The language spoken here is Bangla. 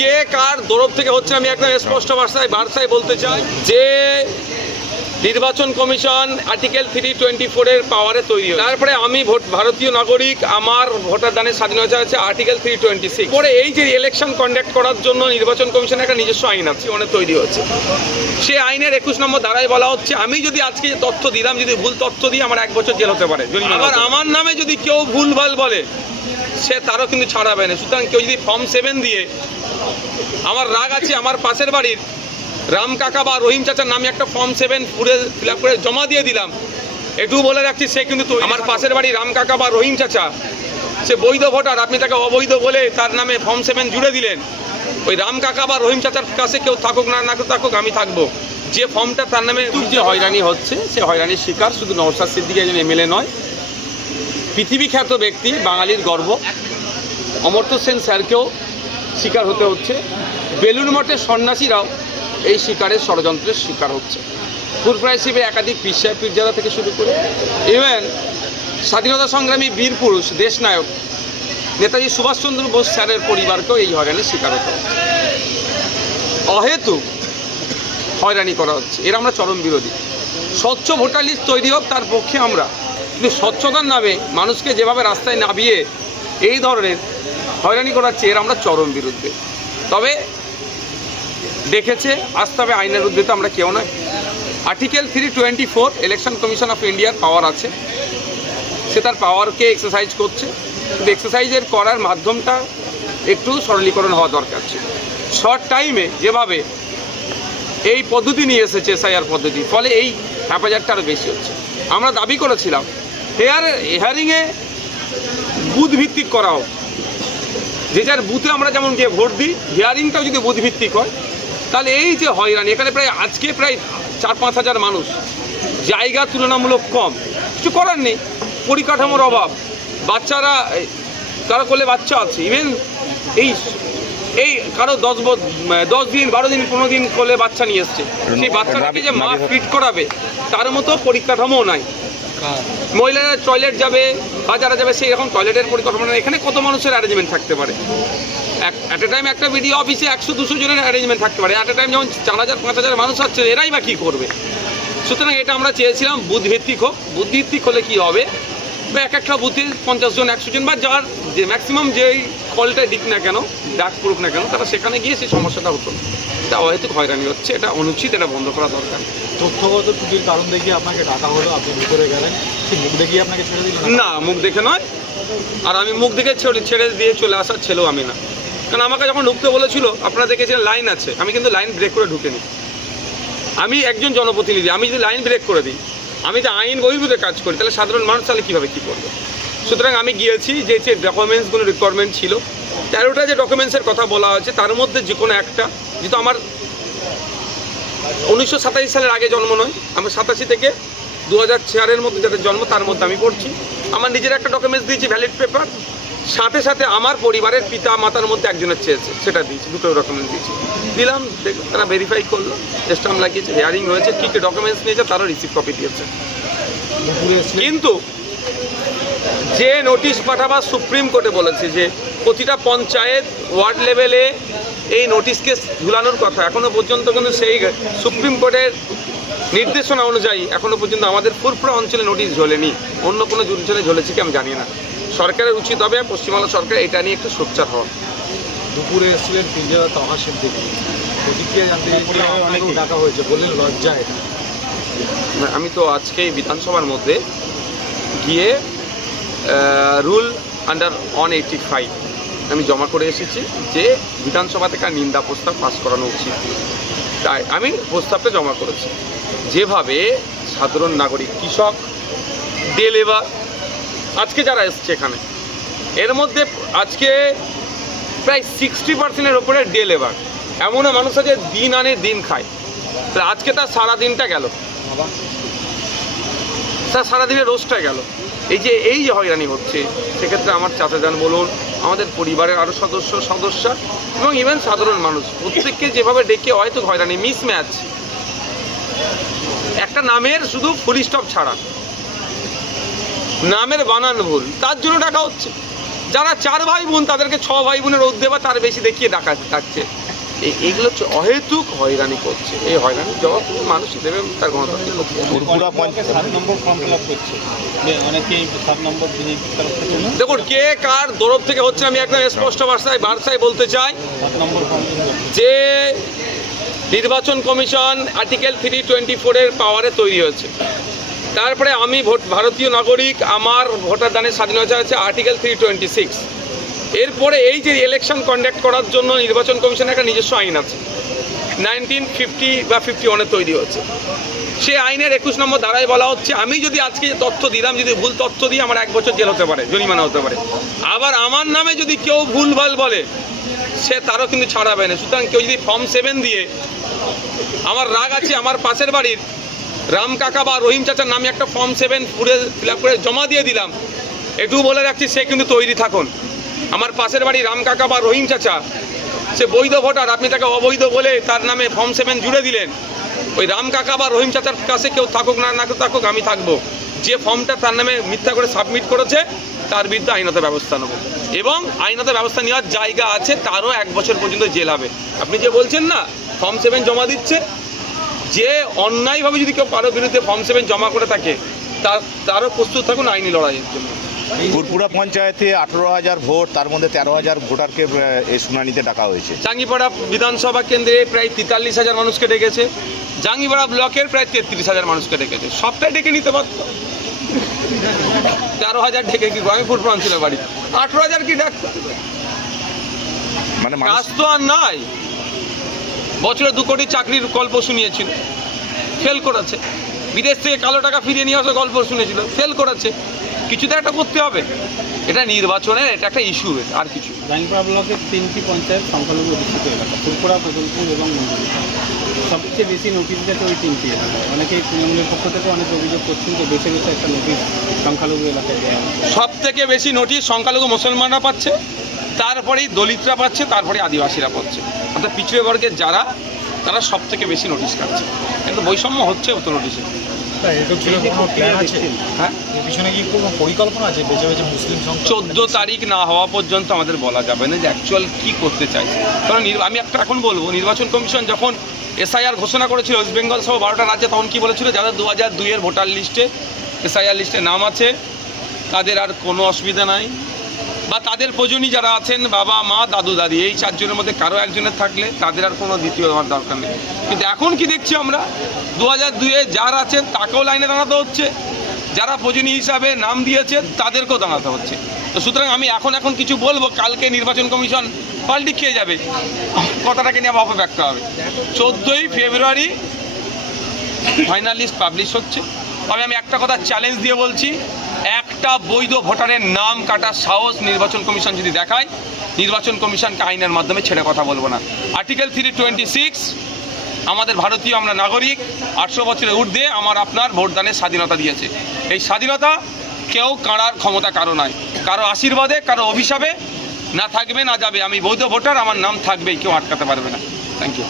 কে কার তরফ থেকে হচ্ছে আমি একদম স্পষ্ট ভাষায় বার্তায় বলতে চাই। যে নির্বাচন কমিশন আর্টিকেল থ্রি টোয়েন্টি ফোরের পাওয়ারে তৈরি হয়। তারপরে আমি ভোট ভারতীয় নাগরিক আমার ভোটার দানের স্বাধীনতা আছে আর্টিকেল থ্রি টোয়েন্টি সিক্স। পরে এই যে ইলেকশন কন্ডাক্ট করার জন্য নির্বাচন কমিশনের একটা নিজস্ব আইন আছে মানে তৈরি হচ্ছে সে আইনের একুশ নম্বর ধারায় বলা হচ্ছে আমি যদি আজকে যে তথ্য দিলাম যদি ভুল তথ্য দিই আমার এক বছর জেল হতে পারে। আবার আমার নামে যদি কেউ ভুলভাল বলে সে তারও কিন্তু ছাড়াবে না। সুতরাং কেউ যদি ফর্ম সেভেন দিয়ে আমার রাগ আছে আমার পাশের বাড়ির রাম কাকা বা রহিম চাচার নামে একটা ফর্ম সেভেন পুরে ফিল করে জমা দিয়ে দিলাম একটু বলে রাখছি সে কিন্তু। আমার পাশের বাড়ি রাম কাকা বা রহিম চাচা সে বৈধ ভোটার আপনি তাকে অবৈধ বলে তার নামে ফর্ম সেভেন জুড়ে দিলেন। ওই রাম কাকা বা রহিম চাচার কাছে কেউ থাকুক না না থাকুক আমি থাকব। যে ফর্মটা তার নামে যে হয়রানি হচ্ছে সে হয়রানির শিকার শুধু নওশাদ সিদ্দিকি একজন এমএলএ নয় পৃথিবী খ্যাত ব্যক্তি, বাঙালির গর্ব। অমর্ত্য সেন স্যারকেও শিকার হতে হচ্ছে। বেলুন মঠের সন্ন্যাসীরাও এই শিকারের ষড়যন্ত্রের শিকার হচ্ছে। ফুরফরা হিসেবে একাধিক পিসায় পীরজাদা থেকে শুরু করে, ইভেন স্বাধীনতা সংগ্রামী বীর পুরুষ, দেশনায়ক নেতাজি সুভাষচন্দ্র বোস স্যারের পরিবারকেও এই হয়রানির শিকার হতে হচ্ছে। অহেতুক হয়রানি করা হচ্ছে। এর আমরা চরম বিরোধী। স্বচ্ছ ভোটার লিস্ট তৈরি হোক, তার পক্ষে আমরা কিন্তু স্বচ্ছতার নামে মানুষকে যেভাবে রাস্তায় নামিয়ে এই ধরনের হয়রানি করাচ্ছে, এর আমরা চরম বিরুদ্ধে। তবে দেখেছে আসতে হবে আইনের উদ্দেশ্যে আমরা কেউ নয়। Article three twenty four election commission of ইন্ডিয়ার পাওয়ার আছে। সে তার পাওয়ারকে এক্সারসাইজ করছে। কিন্তু এক্সারসাইজের করার মাধ্যমটা একটু সরলীকরণ হওয়া দরকার ছিল। শর্ট টাইমে যেভাবে এই পদ্ধতি নিয়ে এসেছে এসআইআর পদ্ধতি, ফলে এই হ্যাপাজারটা আরও বেশি হচ্ছে। আমরা দাবি করেছিলাম হেয়ার হেয়ারিংয়ে বুথ ভিত্তিক করা হোক যে যার বুথে আমরা যেমন গিয়ে ভোট দিই হিয়ারিংটাও যদি বুথ ভিত্তিক হয় তাহলে এই যে হয়রানি এখানে প্রায় আজকে প্রায় চার পাঁচ হাজার মানুষ। জায়গা তুলনামূলক কম। কিছু করার নেই পরিকাঠামোর অভাব। বাচ্চারা কারও কোলে বাচ্চা আছে। ইভেন এই এই কারও দশ ব- দশ দিন বারো দিন পনেরো দিন কোলে বাচ্চা নিয়ে এসছে। সেই বাচ্চাটাকে যে মা ফিট করাবে তার মতো পরিকাঠামো নাই। মহিলারা টয়লেট যাবে বা যারা যাবে, সেই রকম টয়লেটের পরিকল্পনা এখানে কত মানুষের অ্যারেঞ্জমেন্ট থাকতে পারে? এক অ্যাট এ টাইম একটা বিডিও অফিসে একশো, দুশো জনের অ্যারেঞ্জমেন্ট থাকতে পারে। অ্যাট এ টাইম যেমন চার হাজার, পাঁচ হাজার মানুষ আছে এরাই বা কী করবে? সুতরাং এটা আমরা চেয়েছিলাম বুথ ভিত্তিক হোক। বুথ ভিত্তিক হলে কী হবে? বা এক একটা বুথে পঞ্চাশ জন, একশো জন বা যার যে ম্যাক্সিমাম যেই কলটাই দিক না কেন ডাক করুক না কেন তারা সেখানে গিয়ে সেই সমস্যাটা হতো। এটা অহেতুক হয়রানি হচ্ছে এটা অনুচিত এটা বন্ধ করা দরকার। তথ্যগত ত্রুটির কারণ দেখিয়ে আপনাকে ডাকা হলো আপনি ভিতরে গেলেন মুখ দেখিয়ে আপনাকে ছেড়ে দিল না? মুখ দেখে নয়। আর আমি মুখ দেখে ছেড়ে ছেড়ে দিয়ে চলে আসার ছেলেও আমি না। কারণ আমাকে যখন ঢুকতে বলেছিল আপনারা দেখেছেন লাইন আছে আমি কিন্তু লাইন ব্রেক করে ঢুকে আমি একজন জনপ্রতিনিধি আমি যদি লাইন ব্রেক করে দিই আমি যে আইন বহির্ভূত কাজ করি তাহলে সাধারণ মানুষ তাহলে কীভাবে কী করবে? সুতরাং আমি গিয়েছি যে যে ডকুমেন্টসগুলো রিকোয়ারমেন্ট ছিল, তেরোটা যে ডকুমেন্টসের কথা বলা হয়েছে, তার মধ্যে যে কোনো একটা, যেহেতু আমার উনিশশো সাতাশি সালের আগে জন্ম নয়, আমার সাতাশি থেকে দু হাজার চারের মধ্যে যাদের জন্ম, তার মধ্যে আমি পড়ছি। আমার নিজের একটা ডকুমেন্টস দিয়েছি ভ্যালিড পেপার সাথে সাথে আমার পরিবারের পিতা মাতার মধ্যে একজনের চেয়েছে, সেটা দিয়েছি, দুটো ডকুমেন্টস দিয়েছি। দিলাম তারা ভেরিফাই করল স্টাম্প লাগিয়েছে হিয়ারিং হয়েছে, কী কী ডকুমেন্টস নিয়েছে, তারও রিসিভ কপি দিয়েছে। কিন্তু যে নোটিশ পাঠাবার সুপ্রিম কোর্টে বলেছে যে প্রতিটা পঞ্চায়েত ওয়ার্ড লেভেলে এই নোটিশকে ঝুলানোর কথা এখনও পর্যন্ত কিন্তু সেই সুপ্রিম কোর্টের নির্দেশনা অনুযায়ী এখনও পর্যন্ত আমাদের ফুরফুরা অঞ্চলে নোটিশ ঝোলেনি অন্য কোনো অঞ্চলে ঝুলেছে কি আমি জানি না। সরকারের উচিত হবে পশ্চিমবাংলা সরকার এটা নিয়ে একটু সোচ্চার হওয়া। দুপুরে এসেছিলেন পিঞ্জারা তহা সিদ্দিকি। প্রতিক্রিয়া জানতে গিয়ে ডাকা হয়েছে বললেন লজ্জা এটা আমি তো আজকে বিধানসভার মধ্যে গিয়ে rule under one eighty five আমি জমা করে এসেছি যে বিধানসভা থেকে নিন্দা প্রস্তাব পাস করানো উচিত। তাই আমি প্রস্তাবটা জমা করেছি। যেভাবে সাধারণ নাগরিক, কৃষক ডে লেবার আজকে যারা এসছে এখানে, এর মধ্যে আজকে প্রায় সিক্সটি পার্সেন্টের ওপরে ডে লেবার এমনও মানুষ আছে দিন আনে দিন খায়। আজকে তার সারা দিনটা গেল। স্যার সারাদিনের রোজটা গেল। এই যে এই যে হয়রানি হচ্ছে, সেক্ষেত্রে আমার চাচা যান বলুন, আমাদের পরিবারের আরও সদস্য, সদস্যা এবং ইভেন সাধারণ মানুষ, প্রত্যেককে যেভাবে ডেকে হয়তো হয়রানি মিস ম্যাচ একটা নামের শুধু ফুল স্টপ ছাড়া। নামের বানান ভুল, তার জন্য ডাকা হচ্ছে। যারা চার ভাই বোন, তাদেরকে ছ ভাই বোনের রোদ দেবা তার বেশি দেখিয়ে ডাকা ডাকছে। এইগুলো হচ্ছে অহেতুক হয়রানি করছে। এই হয়রানি জবাব মানুষ দেবে তার গণতান্ত্রিক দেখুন কে কার তরফ থেকে হচ্ছে আমি একদম স্পষ্ট ভাষায় বার্তায় বলতে চাই। যে নির্বাচন কমিশন আর্টিকেল থ্রি টোয়েন্টি ফোরের পাওয়ারে তৈরি হয়েছে। তারপরে আমি ভোট ভারতীয় নাগরিক আমার ভোটার দানের স্বাধীনতা আছে আর্টিকেল থ্রি টোয়েন্টি সিক্স এরপরে এই যে ইলেকশন কন্ডাক্ট করার জন্য নির্বাচন কমিশনের একটা নিজস্ব আইন আছে। নাইনটিন ফিফটি বা ফিফটি ওয়ানে তৈরি হচ্ছে সে আইনের একুশ নম্বর ধারায় বলা হচ্ছে, আমি যদি আজকে তথ্য দিলাম, যদি ভুল তথ্য দিই আমার এক বছর জেল হতে পারে, জরিমানা হতে পারে। আবার আমার নামে যদি কেউ ভুলভাল বলে, সে তারও কিন্তু ছাড়াবে না। সুতরাং কেউ যদি ফর্ম সেভেন দিয়ে আমার রাগ আছে আমার পাশের বাড়ির রাম কাকা বা রহিম চাচার নামে একটা ফর্ম সেভেন পুরে ফিল করে জমা দিয়ে দিলাম একটু বলে রাখছি, সে কিন্তু তৈরি থাকুন। আমার পাশের বাড়ি রাম কাকা বা রহিম চাচা, সে বৈধ ভোটার, আপনি তাকে অবৈধ বলে তার নামে ফর্ম সেভেন জুড়ে দিলেন। ওই রাম কাকা বা রহিম চাচার কাছে কেউ থাকুক না না থাকুক, আমি থাকব। যে ফর্মটা তার নামে মিথ্যা করে সাবমিট করেছে, তার বিরুদ্ধে আইনত ব্যবস্থা নেব। এবং আইনত ব্যবস্থা নেওয়ার জায়গা আছে, তারও এক বছর পর্যন্ত জেল হবে। আপনি যে বলছেন না, ফর্ম সেভেন জমা দিচ্ছে, যে অন্যায়ভাবে যদি কেউ কারোর বিরুদ্ধে ফর্ম সেভেন জমা করে থাকে, তার, তারও প্রস্তুত থাকুন আইনি লড়াইয়ের জন্য। ফুরফুরা পঞ্চায়েতে আঠেরো হাজার ভোট তার মধ্যে তেরো হাজার ভোটারকে এই শুনানিতে ডাকা হয়েছে। জাঙ্গিপাড়া বিধানসভা কেন্দ্রে প্রায় তেতাল্লিশ হাজার মানুষকে ডেকেছে। জাঙ্গিপাড়া ব্লকের প্রায় তেত্রিশ হাজার মানুষকে ডেকেছে। সবটাই ডেকে নিতে পারত তেরো হাজার ডেকে কি আমি ফুটবল অঞ্চলের বাড়ি। আঠেরো হাজার কি ডাক? মানে কাজ তো আর নাই। বছরে দু কোটি চাকরির গল্প শুনিয়েছিল। ফেল করেছে। বিদেশ থেকে কালো টাকা ফিরিয়ে নিয়ে আসা গল্প শুনেছিল। ফেল করেছে। কিছুতে একটা করতে হবে। এটা নির্বাচনের এটা একটা ইস্যু আর কিছু। জাঙ্গিপাড়া ব্লকের তিনটি পঞ্চায়েত সংখ্যালঘু অধিষ্ঠিত এলাকা ফুলপুরা প্রকল্পুর এবং মন্দির সবচেয়ে বেশি নোটিশ গেছে ওই তিনটি এলাকায় অনেকেই তৃণমূলের পক্ষ থেকে অনেক অভিযোগ করছেন যে বেছে বেছে একটা নোটিশ সংখ্যালঘু এলাকায় দেওয়া সব থেকে বেশি নোটিশ সংখ্যালঘু মুসলমানরা পাচ্ছে তারপরেই দলিতরা পাচ্ছে তারপরে আদিবাসীরা পাচ্ছে। অর্থাৎ পিছিয়ে বর্গের যারা তারা সব থেকে বেশি নোটিশ কাটছে কিন্তু বৈষম্য হচ্ছে তো নোটিশে ছিল কোনো প্ল্যান আছে? হ্যাঁ? এর পিছনে কি কোনো পরিকল্পনা আছে? বেছে বেছে মুসলিম সংখ্যা? চোদ্দ তারিখ না হওয়া পর্যন্ত আমাদের বলা যাবে না যে অ্যাকচুয়াল কী করতে চাইছে। কারণ আমি একটা এখন বলব নির্বাচন কমিশন যখন এসআইআর ঘোষণা করেছিল ওয়েস্ট বেঙ্গল সহ বারোটা রাজ্যে তখন কী বলেছিল? যাদের দু হাজার দুইয়ের ভোটার লিস্টে এসআইআর লিস্টে নাম আছে তাদের আর কোনো অসুবিধা নাই। বা তাদের প্রজনী যারা আছেন, বাবা, মা, দাদু, দাদি, এই চারজনের মধ্যে কারও একজনের থাকলে তাদের আর কোনো দ্বিতীয় হওয়ার দরকার নেই। কিন্তু এখন কি দেখছি আমরা? দু হাজার দুইয়ে যারা আছেন, তাকেও লাইনে দাঁড়াতে হচ্ছে। যারা প্রজনী হিসাবে নাম দিয়েছে তাদেরকেও দাঁড়াতে হচ্ছে। তো সুতরাং আমি এখন এখন কিছু বলব, কালকে নির্বাচন কমিশন পাল্টি খেয়ে যাবে। কথাটাকে নিয়ে আবার অপব্যক্ত হবে। চোদ্দোই ফেব্রুয়ারি ফাইনাল লিস্ট পাবলিশ হচ্ছে। তবে আমি একটা কথা চ্যালেঞ্জ দিয়ে বলছি একটা বৈধ ভোটারের নাম কাটার সাহস নির্বাচন কমিশন যদি দেখায়, নির্বাচন কমিশনকে আইনের মাধ্যমে ছেড়ে কথা বলব না। আর্টিকেল থ্রি টোয়েন্টি সিক্স আমাদের ভারতীয় আমরা নাগরিক, আটশো বছরের ঊর্ধ্বে আমার আপনার ভোটদানের স্বাধীনতা দিয়েছে। এই স্বাধীনতা কেউ কাড়ার ক্ষমতা কারও নয় কারও আশীর্বাদে, কারও অভিশাপে না থাকবে, না যাবে। আমি বৈধ ভোটার, আমার নাম থাকবেই, কেউ আটকাতে পারবে না। Thank you